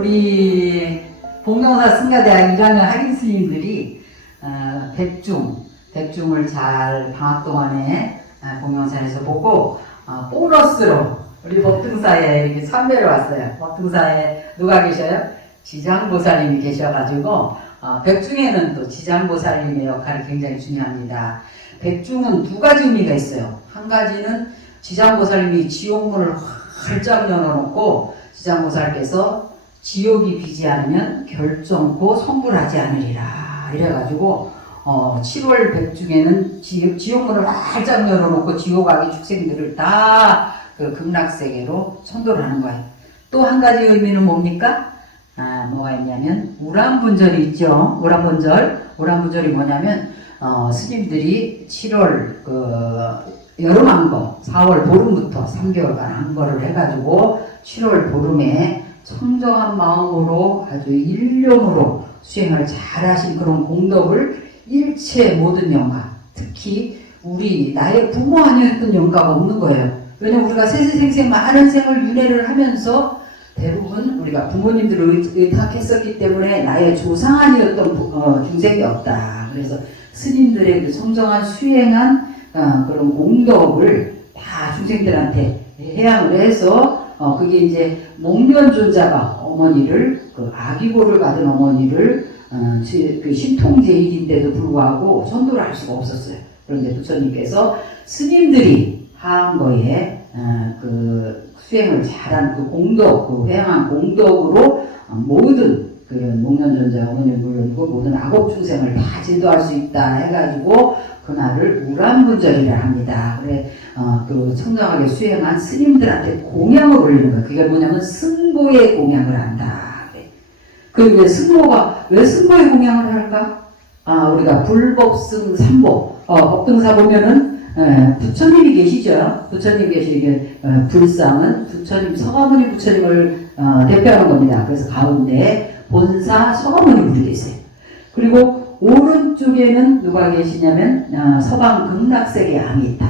우리 봉동사 승가대학 1학년 학인 스님들이 어, 백중, 백중을 잘 방학 동안에 어, 공영산에서 보고 어, 보너스로 우리 법등사에 이렇게 참배를 왔어요. 법등사에 누가 계셔요? 지장보살님이 계셔가지고 어, 백중에는 또 지장보살님의 역할이 굉장히 중요합니다. 백중은 두 가지 의미가 있어요. 한 가지는 지장보살님이 지옥문을 활짝 열어놓고 지장보살께서 지옥이 비지 않으면 결정코 성불하지 않으리라 이래가지고 어, 7월 백중에는 지, 지옥문을 활짝 열어놓고 지옥아기 축생들을 다 그 극락세계로 천도를 하는 거예요. 또 한 가지 의미는 뭡니까? 아, 뭐가 있냐면 우람분절이 있죠. 우람분절. 우람분절이 뭐냐면 어, 스님들이 7월 그 여름 한거 4월 보름부터 3개월간 한거를 해가지고 7월 보름에 청정한 마음으로 아주 일념으로 수행을 잘 하신 그런 공덕을 일체 모든 영가 특히 우리 나의 부모 아니었던 영가가 없는 거예요. 왜냐면 우리가 세세생생 많은 생을 윤회를 하면서 대부분 우리가 부모님들을 의- 의탁했었기 때문에 나의 조상 아니었던 부- 어, 중생이 없다. 그래서 스님들의 그 청정한 수행한 어, 그런 공덕을 다 중생들한테 해양을 해서 어, 그게 이제 목련존자가 어머니를 그 아기고를 받은 어머니를 어, 지- 그 신통제일인데도 불구하고 전도를 할 수가 없었어요. 그런데 부처님께서 스님들이 하한 거에 어, 그 수행을 잘한 그 공덕, 그 회양한 공덕으로 어, 모든 그 목련존자 어머니 물론이고 모든 악업 중생을 다 제도할 수 있다 해가지고 그날을 우람분절이라 합니다. 그래 어, 그 청정하게 수행한 스님들한테 공양을 올리는 거예요. 그게 뭐냐면 승보의 공양을 한다. 그래. 그왜 승보가 왜 승보의 공양을 할까? 아 우리가 불법승 삼보 어, 법등사 보면은 예, 부처님이 계시죠. 부처님 계시게 어, 불상은 부처님 서가모니 부처님을 어, 대표하는 겁니다. 그래서 가운데 본사 서가모니 분이 계세요. 그리고 오른쪽에는 누가 계시냐면 어, 서방 극락세계 아미타불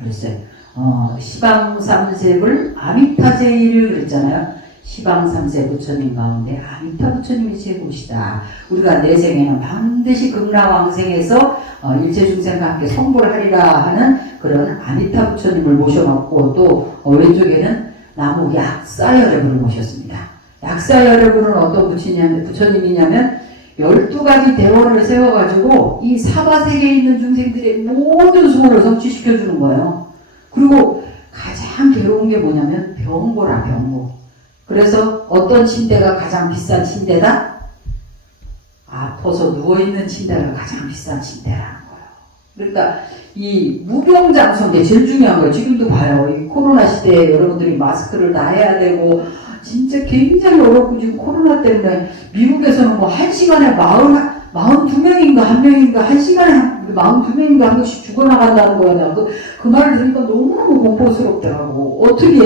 그랬어요. 어, 시방 삼세불 아미타제일을 그랬잖아요. 시방 삼세 부처님 가운데 아미타 부처님이 최고시다. 우리가 내 생에는 반드시 극락왕생에서 어, 일체 중생과 함께 성불을 하리라 하는 그런 아미타 부처님을 모셔놓고 또 어, 왼쪽에는 나무 약사여력을 모셨습니다. 약사여력은 어떤 부처님이냐면 12가지 대원을 세워가지고 이 사바세계에 있는 중생들의 모든 소원을 성취시켜주는 거예요. 그리고 가장 괴로운 게 뭐냐면 병고라 병고. 그래서 어떤 침대가 가장 비싼 침대다? 아파서 누워있는 침대가 가장 비싼 침대라는 거예요. 그러니까 이 무병장수인 게 제일 중요한 거예요. 지금도 봐요. 이 코로나 시대에 여러분들이 마스크를 다 해야 되고 진짜 굉장히 어렵고 지금 코로나 때문에 미국에서는 뭐 한 시간에 마흔 마흔 두 명인가 한 명인가 한 시간에 마흔 두 명인가 한 명씩 죽어나간다는 거야. 그, 그 말을 들으니까 너무너무 공포스럽더라고. 어떻게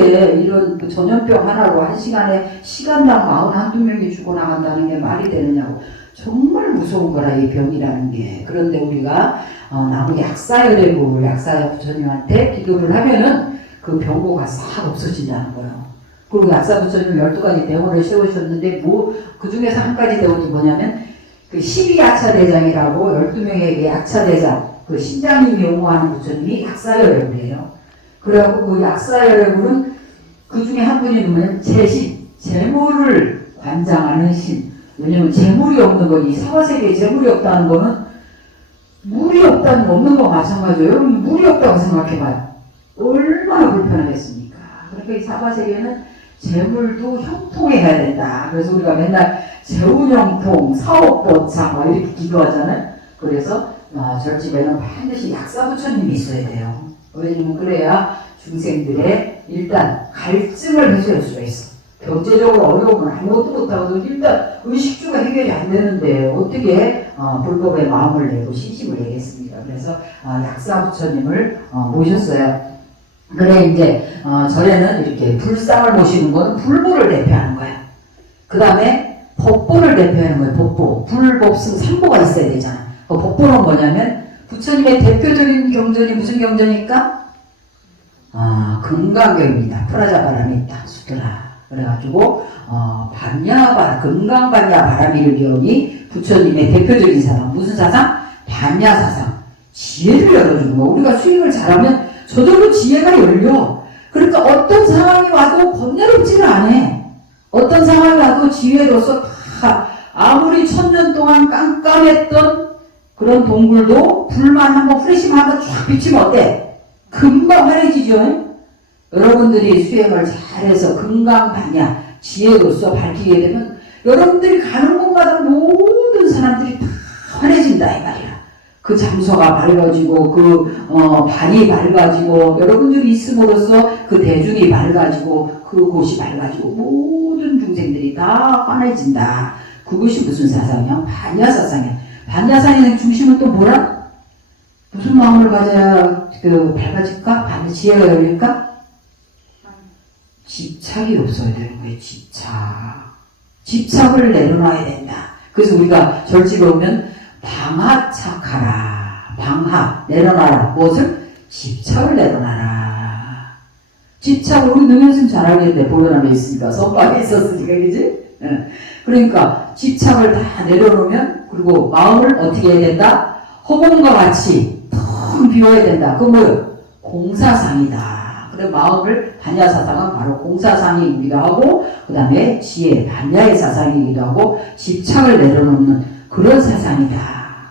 이런 그 전염병 하나로 한 시간에 시간당 마흔 한두 명이 죽어나간다는 게 말이 되느냐고. 정말 무서운 거라 이 병이라는 게. 그런데 우리가 어, 나무 약사열애부 약사 부처님한테 기도를 하면은 그 병고가 싹 없어진다는 거예요. 그리고 약사 부처님 12가지 대원을 세우셨는데 뭐, 그 중에서 한 가지 대원이 뭐냐면 그 12야차 대장이라고 12명의 약차 대장, 그 신장님이 옹호하는 부처님이 약사열애부예요. 그래갖고 그 약사열애부는 그 중에 한 분이 누구냐면 재신, 재물을 관장하는 신. 왜냐면 재물이 없는 거, 이 사화세계에 재물이 없다는 거는 물이 없다는 거 없는 거 마찬가지예요. 여러분 물이 없다고 생각해봐요. 얼마나 불편하겠습니까? 그러니까 이 사화세계는 재물도 형통해야 된다. 그래서 우리가 맨날 재운형통, 사업보창 막 이렇게 기도하잖아요. 그래서 아, 절집에는 반드시 약사부처님이 있어야 돼요. 왜냐면 그래야 중생들의 일단 갈증을 해소할 수가 있어. 경제적으로 어려우면 아무것도 못하고도 일단 의식 주가 해결이 안 되는데 어떻게 어, 불법에 마음을 내고 신심을 내겠습니까? 그래서 어, 약사부처님을 어, 모셨어요. 그래 이제 어, 절에는 이렇게 불상을 모시는 건 불보를 대표하는 거야. 그 다음에 법보를 대표하는 거예요. 법보. 불법승 삼보가 있어야 되잖아. 그 법보는 뭐냐면 부처님의 대표적인 경전이 무슨 경전일까? 아, 금강경입니다. 프라자 바람이 있다. 수더라. 그래가지고 어, 반야바 건강 반야 바람이를 배우니 부처님의 대표적인 사상 무슨 사상? 반야 사상 지혜를 열어주는 거 우리가 수행을 잘하면 저절로 지혜가 열려 그러니까 어떤 상황이 와도 건네롭지를 않아 어떤 상황이 와도 지혜로서 다 아무리 천년 동안 깜깜했던 그런 동굴도 불만 한번 후레쉬만 한번 쫙 비치면 어때? 금방 환해지죠? 여러분들이 수행을 잘해서 금강 반야 지혜로서 밝히게 되면 여러분들이 가는 곳마다 모든 사람들이 다 환해진다 이 말이야. 그 장소가 밝아지고 그 어, 반이 밝아지고 여러분들이 있음으로써 그 대중이 밝아지고 그 곳이 밝아지고 모든 중생들이 다 환해진다. 그것이 무슨 사상이야? 반야 사상이야. 반야 사상의 중심은 또 뭐라? 무슨 마음을 가져야 그 밝아질까? 지혜가 열릴까? 집착이 없어야 되는 거예요. 집착. 집착을 내려놔야 된다. 그래서 우리가 절집에 오면 방하착하라. 방하 내려놔라. 무엇을? 집착을 내려놔라. 집착을 우리 능연심 잘 알겠는데 보존함에 있으니까 선방에 있었으니까 그지? 예. 그러니까 집착을 다 내려놓으면 그리고 마음을 어떻게 해야 된다? 허공과 같이 텅 비워야 된다. 그 뭐요? 공사상이다. 그래 마음을 반야 사상은 바로 공사상이기도 하고 그 다음에 지혜 반야의 사상이기도 하고 집착을 내려놓는 그런 사상이다.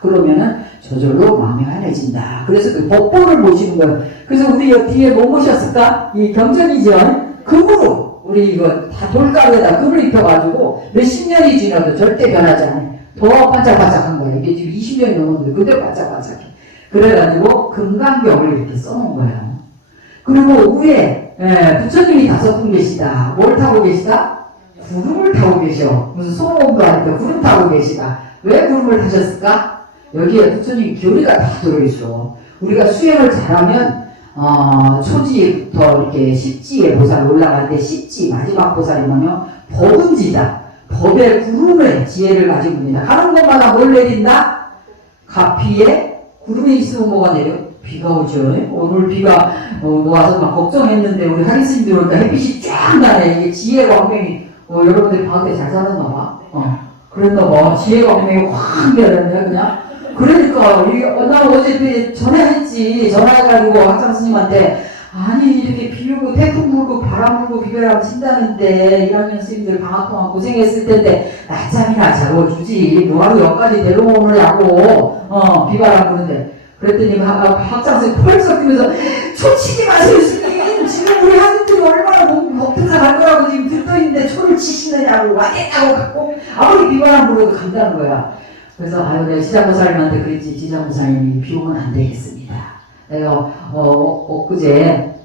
그러면은 저절로 마음이 환해진다. 그래서 그 법보를 모시는 거예요. 그래서 우리 여 뒤에 뭐 모셨을까? 이 경전이죠. 금으로 우리 이거 다 돌가루에다 금을 입혀가지고 몇십 년이 지나도 절대 변하지 않아요. 더 반짝반짝한 거예요. 이게 지금 20년이 넘었는데 근데 반짝반짝해. 그래가지고 금강경을 이렇게 써놓은 거예요. 그리고 위에 예, 부처님이 다섯 분 계시다. 뭘 타고 계시다? 구름을 타고 계셔. 무슨 소모도 아니까 구름 타고 계시다. 왜 구름을 타셨을까? 여기에 부처님 교리가 다 들어있어. 우리가 수행을 잘하면 어, 초지부터 이렇게 십지에 보살 때 십지 마지막 보살이 뭐냐? 법은지다. 법의 구름의 지혜를 가지고 있다. 가는 곳마다 뭘 내린다? 가피에 구름이 있으면 뭐가 내려? 비가 오죠. 오늘 비가 어, 와서 막 걱정했는데 우리 하리스님들 오니까 햇빛이 쫙 나네. 이게 지혜가 분명히 어, 여러분들이 방학 때잘 살았나 봐. 어, 봐. 지혜가 분명히 확 내렸네 그냥. 그러니까 우리 어, 나 어제 그 전화했지. 전화해가지고 학장 스님한테 아니 이렇게 비 오고 태풍 불고 바람 불고 비바람 친다는데 1학년 스님들 방학 동안 고생했을 텐데 낮잠이나 자고 주지 뭐하러 여기까지 데려오느냐고 어 비바람 부는데 그랬더니 학- 학- 학장 선생님 펄썩 뛰면서 초치지 마세요 스님 지금 우리 학생들이 얼마나 목- 목표사 갈 거라고 지금 듣고 있는데 초를 치시느냐고 와겠다고 갖고 아무리 비바람 불어도 간다는 거야. 그래서 아유 내가 지장보살님한테 그랬지. 지장보살님이 비 오면 안 되겠습니다. 내가 어, 어, 엊그제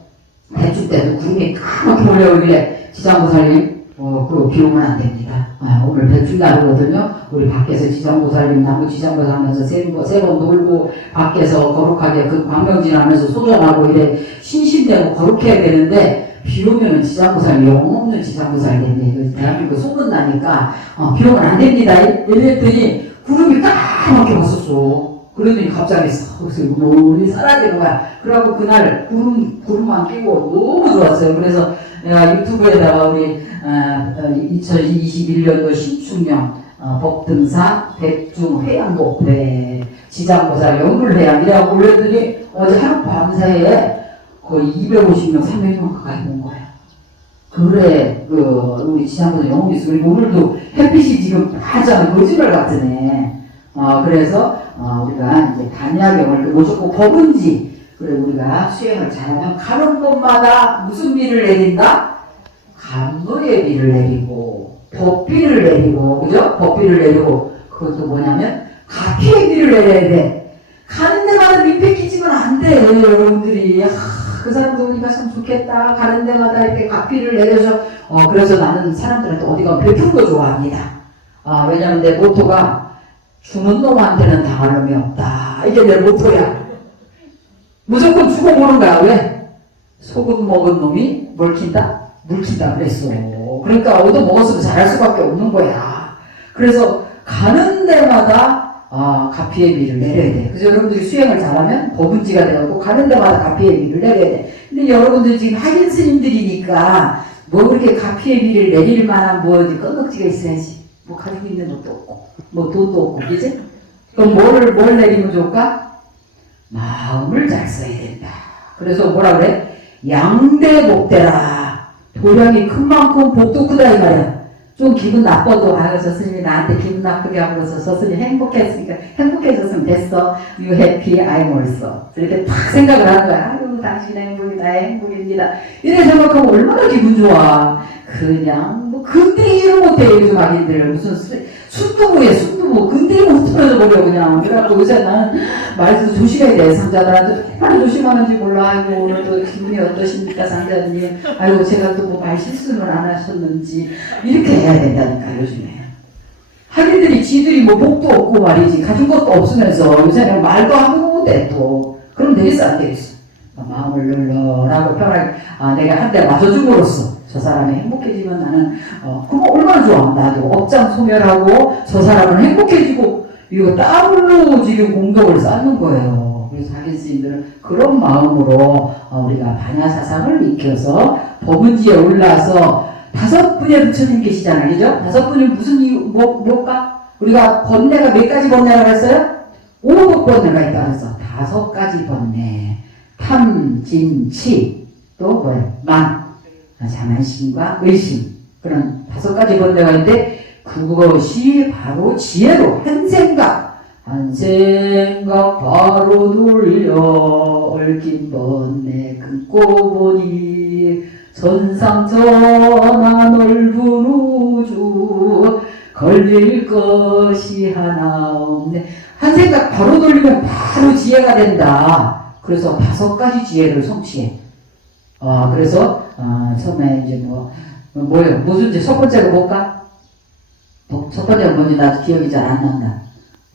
대축 때도 구름이 까맣게 몰려오길래 지장보살님 어, 그비 오면 안 됩니다. 아, 오늘 대축 날이거든요. 우리 밖에서 지장보살님 나무 지장보살 하면서 세번 놀고 밖에서 거룩하게 그 광명진 하면서 소전하고 이래 신심되고 거룩해야 되는데 비 오면은 지장보살 영없는 지장보살 됐네 그 대한민국 소문나니까 어, 비 오면 안 됩니다. 이랬더니 구름이 까맣게 왔었어 그러더니 갑자기 싹 우리 사라지는 거야 그러고 그날 구름 구름만 끼고 너무 좋았어요 그래서 내가 유튜브에다가 우리 어, 2021년도 신축령 어, 법등사 백중 회양곡회 지장보살 영불회양이라고 올렸더니 어제 하루 밤사이에 거의 250명, 300명 가까이 온 거예요. 그래, 그, 우리 지장보살 영웅이스 그리고 오늘도 햇빛이 지금 하잖아. 거짓말 같으네. 어, 그래서, 어, 우리가 이제 단야경을 모셨고, 법은지, 그래, 우리가 수행을 잘하면 가는 곳마다 무슨 비를 내린다? 감노의 비를 내리고, 법비를 내리고, 그죠? 법비를 내리고, 그것도 뭐냐면, 가피의 비를 내려야 돼. 가는 데마다 민폐 끼치면 안 돼, 여러분들이. 아, 그 사람도 오니까 참 좋겠다. 가는 데마다 이렇게 가피를 내려줘. 어, 그래서 나는 사람들한테 어디 가면 베푸는 거 좋아합니다. 아, 왜냐면 내 모토가 주는 놈한테는 당할 놈이 없다. 이게 내 모토야. 무조건 주고 보는 거야. 왜? 소금 먹은 놈이 뭘 킨다? 물 킨다 그랬어. 그러니까 얻어 먹었으면 잘할 수밖에 없는 거야. 그래서 가는 데마다 아, 가피의 비를 내려야 돼. 그래서 여러분들이 수행을 잘하면 법은지가 되고 가는 데마다 가피의 비를 내려야 돼. 근데 여러분들 지금 학인 스님들이니까 뭐 그렇게 가피의 비를 내릴 만한 뭐 어디 껌덕지가 있어야지. 뭐 가지고 있는 것도 없고, 뭐 돈도 없고, 그지? 그럼 뭐를, 뭘 내리면 좋을까? 마음을 잘 써야 된다. 그래서 뭐라 그래? 양대복대라. 도량이 큰 만큼 복도 크다 이 말이야. 좀 기분 나빠도 아유 저 스님이 나한테 기분 나쁘게 하고서 저 스님 행복했으니까 행복해졌으면 됐어. You happy, I'm also. 이렇게 탁 생각을 하는 거야. 아유 당신 행복이 나의 행복입니다. 이래 생각하면 얼마나 기분 좋아. 그냥 뭐 근데이를 못해 요즘 아기들 무슨 수- 순두부에 순두부 근데이 못 틀어져 버려 그냥. 그래갖고 요새 나는 말도 조심해야 돼 상자들한테 얼마나 조심하는지 몰라. 아이고 오늘도 기분이 어떠십니까 상자님. 아이고 제가 또 뭐 말 실수는 안 하셨는지 이렇게 해야 된다니까 요즘에. 하기들이 지들이 뭐 복도 없고 말이지 가진 것도 없으면서 요새는 말도 하고 못해 또 그럼 되겠어 안 되겠어 어, 마음을 널널하고 편하게 아 내가 한 대 맞아줌으로써 저 사람이 행복해지면 나는 어 그럼 얼마나 좋아 나도 업장 소멸하고 저 사람은 행복해지고 이거 땀으로 지금 공덕을 쌓는 거예요 그래서 자기 스님들은 그런 마음으로 어, 우리가 반야사상을 익혀서 법은지에 올라서 다섯 분의 부처님 계시잖아요. 그죠? 다섯 분이 무슨 이유, 뭐, 뭘까? 우리가 번뇌가 몇 가지 번뇌라고 했어요? 오복 번뇌가 있다 그래서 다섯 가지 번뇌. 탐, 진, 치, 또 뭐예요? 만, 자만심과 의심. 그런 다섯 가지 번뇌가 있는데 그것이 바로 지혜로 한 생각, 한 생각 바로 돌려 얽힌 번뇌 금고 보니 전상전하 넓은 우주 걸릴 것이 하나 없네. 한 생각 바로 돌리면 바로 지혜가 된다. 그래서 다섯 가지 지혜를 성취해 어, 그래서 어, 처음에 이제 뭐 뭐예요 무슨 이제 첫 번째가 뭘까 어, 첫 번째가 뭔지 나도 기억이 잘 안 난다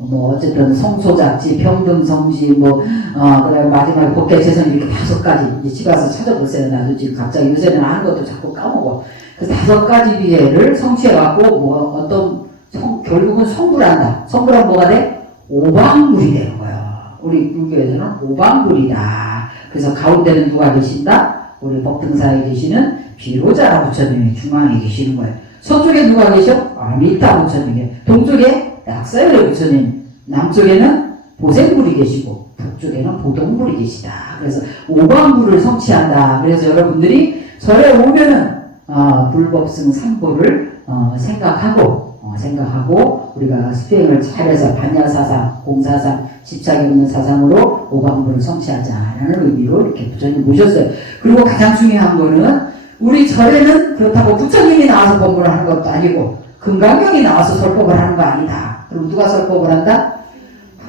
뭐 어쨌든 성소작지 평등성지 뭐 어, 그래 마지막에 법계재선 이렇게 다섯 가지 이제 집 와서 찾아보세요. 나도 지금 갑자기 요새는 아는 것도 자꾸 까먹어. 그 다섯 가지 비례를 성취해갖고 뭐 어떤 성, 결국은 성불한다. 성불한 뭐가 돼? 오방불이 되는 거야. 우리 불교에서는 오방불이다. 그래서 가운데는 누가 계신다? 우리 법등사에 계시는 비로자 부처님이 중앙에 계시는 거예요. 서쪽에 누가 계셔? 아미타 부처님이. 동쪽에 약사열의 부처님. 남쪽에는 보생불이 계시고 북쪽에는 보동불이 계시다. 그래서 오방불을 성취한다. 그래서 여러분들이 절에 오면은 어, 불법승 삼보를 어, 생각하고 어, 생각하고 우리가 수행을 잘해서 반야사상, 공사상, 집착이 없는 사상으로 오방불을 성취하자라는 의미로 이렇게 부처님 모셨어요. 그리고 가장 중요한 거는 우리 절에는 그렇다고 부처님이 나와서 법문을 하는 것도 아니고 금강경이 나와서 설법을 하는 거 아니다. 그럼 누가 설법을 한다?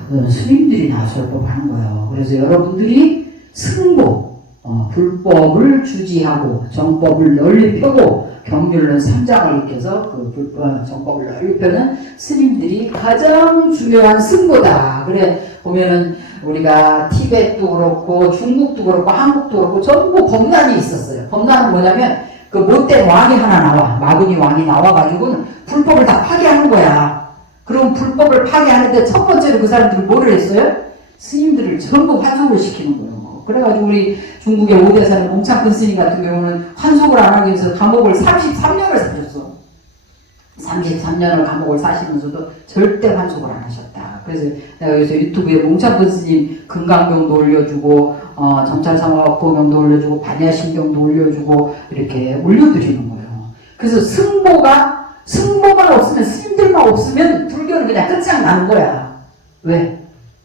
그 스님들이 나와서 설법하는 거예요. 그래서 여러분들이 승보, 어, 불법을 주지하고 정법을 널리 펴고 경륜은 삼장을 익혀서 그 불법, 정법을 널리 펴는 스님들이 가장 중요한 승보다. 그래 보면은 우리가 티벳도 그렇고 중국도 그렇고 한국도 그렇고 전부 법난이 있었어요. 법난은 뭐냐면 그 못된 왕이 하나 나와 마구니 왕이 나와가지고는 불법을 다 파괴하는 거야. 그럼 불법을 파괴하는데 첫 번째로 그 사람들이 뭐를 했어요? 스님들을 전부 환속을 시키는 거예요. 그래가지고 우리 중국의 오대사는 몽창큰 스님 같은 경우는 환속을 안 하기 위해서 감옥을 33년을 사셨어. 33년을 감옥을 사시면서도 절대 환속을 안 하셨다. 그래서 내가 여기서 유튜브에 몽창큰 스님 금강경도 올려주고 어, 정찰상화법경도 올려주고 반야신경도 올려주고 이렇게 올려드리는 거예요. 그래서 승보가 승보만 없으면 스님들만 없으면 불교는 그냥 끝장 나는 거야. 왜?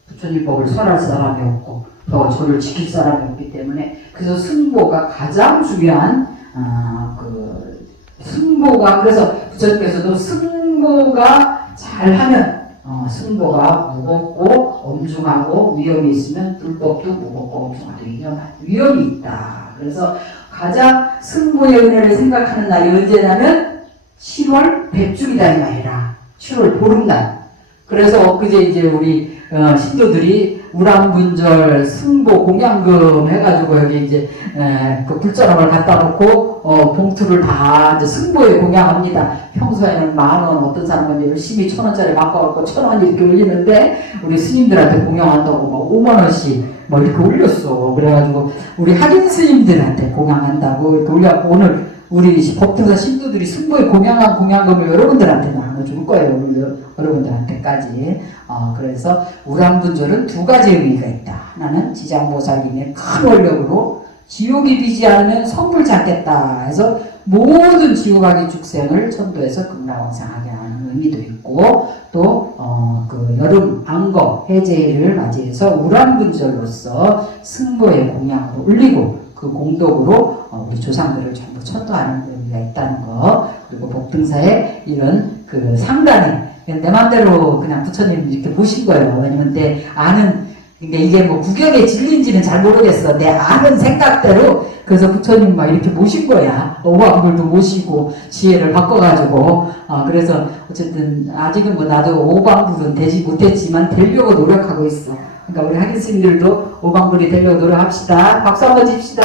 부처님 법을 설할 사람이 없고 또 저를 지킬 사람이 없기 때문에 그래서 승보가 가장 중요한 아, 그 승보가 그래서 부처님께서도 승보가 잘하면 어, 승보가 무겁고 엄중하고 위험이 있으면 불법도 무겁고 엄중하고 위험, 위험이 있다. 그래서 가장 승보의 은혜를 생각하는 날이 언제냐면 7월 백중이다 이 말이라. 7월 보름날. 그래서 그제 이제 우리 어, 신도들이 우람분절 승보 공양금 해가지고 여기 이제 에, 그 불전함을 갖다 놓고 어, 봉투를 다 이제 승보에 공양합니다. 평소에는 만 원, 어떤 사람은 열심히 천 원짜리 바꿔갖고 천 원 이렇게 올리는데 우리 스님들한테 공양한다고 막 5만 원씩 뭐 이렇게 올렸어. 그래가지고 우리 학인 스님들한테 공양한다고 이렇게 올려갖고 오늘 우리 법등사 신도들이 승부에 공양한 공양금을 여러분들한테 나눠줄 거예요. 여러분들한테까지. 어, 그래서 우람분절은 두 가지 의미가 있다. 하나는 지장보살님의 큰 원력으로 지옥이 비지 않으면 성불 잡겠다 해서 모든 지옥하기 축생을 천도에서 극락왕상하게 하는 의미도 있고 또그 여름 안거 해제를 맞이해서 우람분절로서 승보의 공양으로 올리고 그 공덕으로 어, 우리 조상들을 전부 천도하는 의미가 있다는 거 그리고 복등사에 이런 그 상단에 내 맘대로 그냥 부처님 이렇게 보신 거예요. 왜냐면 내 아는 그러니까 이게 뭐 구경에 질린지는 잘 모르겠어. 내 아는 생각대로 그래서 부처님 막 이렇게 모신 거야. 오방불도 모시고 지혜를 바꿔가지고. 어, 그래서 어쨌든 아직은 뭐 나도 오방불은 되지 못했지만 되려고 노력하고 있어. 그러니까 우리 학인스님들도 오방불이 되려고 노력합시다. 박수 한번 칩시다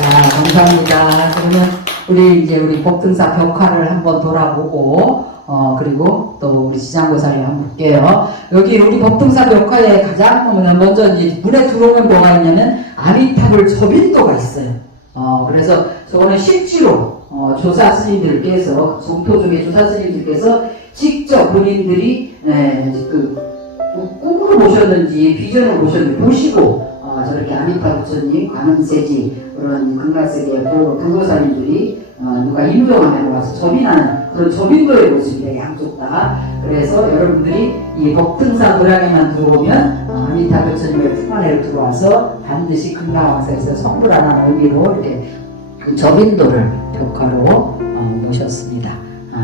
자, 감사합니다. 그러면 우리 이제 우리 복등사 벽화를 한번 돌아보고 어 그리고 또 우리 지장고사를 한번 볼게요. 여기 우리 복등사 벽화에 가장 먼저 이제 문에 들어오면 뭐가 있냐면 아미타불 접인도가 있어요. 어 그래서 저거는 실제로 어, 조사 스님들께서 종토 중에 조사 스님들께서 직접 본인들이 에, 그 꿈으로 보셨는지 비전을 보셨는지 보시고 어, 저렇게 아미타 부처님, 관음세지 그런 금갈색의 불교사님들이 어, 누가 인도하면 와서 접인하는 그런 접인도의 모습이에요 양쪽 다 그래서 여러분들이 이 법등사 도량에만 들어오면 어, 아미타 부처님의 품 안에 들어와서 반드시 금강왕사에서 성불하는 의미로 이렇게 그 접인도를 벽화로 어, 모셨습니다.